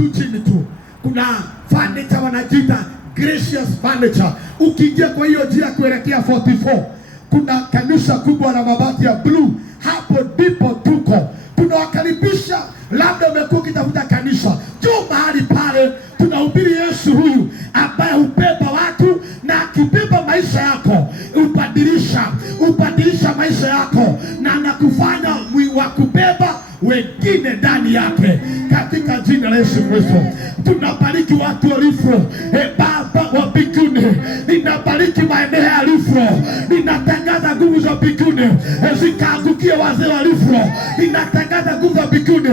tu chini tu. Kuna furniture wanajiita Gracious Furniture. Ukiingia kwa hiyo njia kuelekea 44, kuna kanisa kubwa la mabati ya blue. Hapo ndipo tuko. Tunawakaribisha. Labda umekuwa ukitafuta kanisa, njoo mahali pale. Tunahubiri Yesu huyu ambaye hubeba watu, na akibeba maisha yako ubadilisha maisha yako, na anakufanya wa kubeba wengine ndani yake, katika jina la Yesu Kristo. Tunabariki watu walifo. Baba wa mbinguni, ninabariki maeneo ya Lifro. Ninatangaza nguvu za mbinguni zikaangukia wazee wa Lifro. Ninatangaza nguvu za mbinguni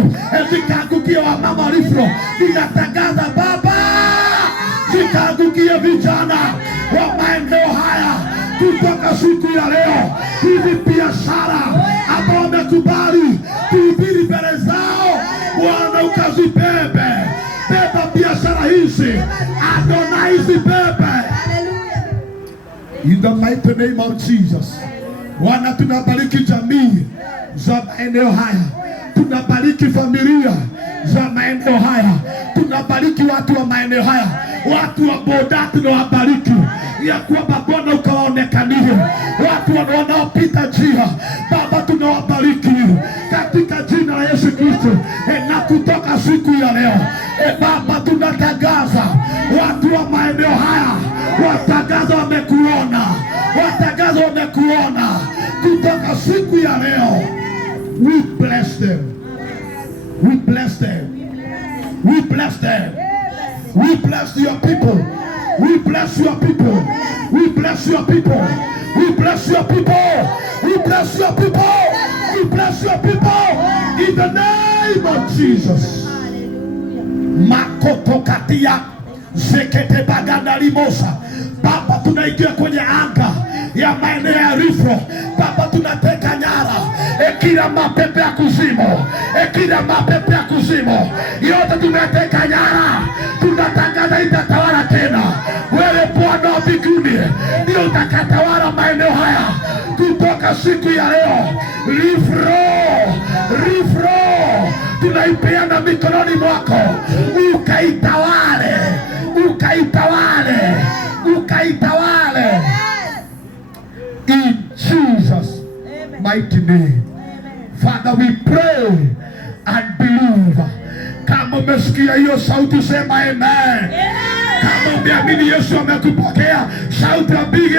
zikaangukia wamama wa Lifro. Ninatangaza Baba zikaangukia vijana wa maeneo haya kutoka siku ya leo. Hizi biashara ambao wamekubali kuhubiri mbele zao, Bwana ukazibebe. Beba biashara hizi, Adonai zibebe. In the mighty name of Jesus. Bwana, tunabariki jamii za maeneo haya. Tunabariki familia za maeneo haya. Tunabariki watu wa maeneo haya. Watu wa boda tunawabariki, ya kwamba Bwana ukawaonekanie. Watu wanaopita njia, Baba tunawabariki katika jina la Yesu Kristo. Na kutoka siku ya leo, Baba tunatangaza watu wa maeneo haya watangaza wamekuona. Watangaza wamekuona kutoka siku ya leo. We bless them. We bless them. We bless them. We bless your people. We bless your people. We bless your people. We bless your people. We bless your people. We bless your people. In the name of Jesus. Makotokatia zekete baganda limosa. Baba, tunaingia kwenye anga ya maeneo ya Lifro. Baba, tunateka nyara kila mapepe ya kuzimu, kila mapepe ya kuzimu yote tunateka nyara. Tunatangaza itatawala tena. Wewe Bwana wa mbinguni ndio utakatawala maeneo haya kutoka siku ya leo. Lifro tunaipeana mikononi mwako. Ukaitawale. In Jesus' mighty name. Father, we pray and believe. Kama umesikia hiyo sauti, sema amen. Kama umeamini Yesu amekupokea, sauti apige.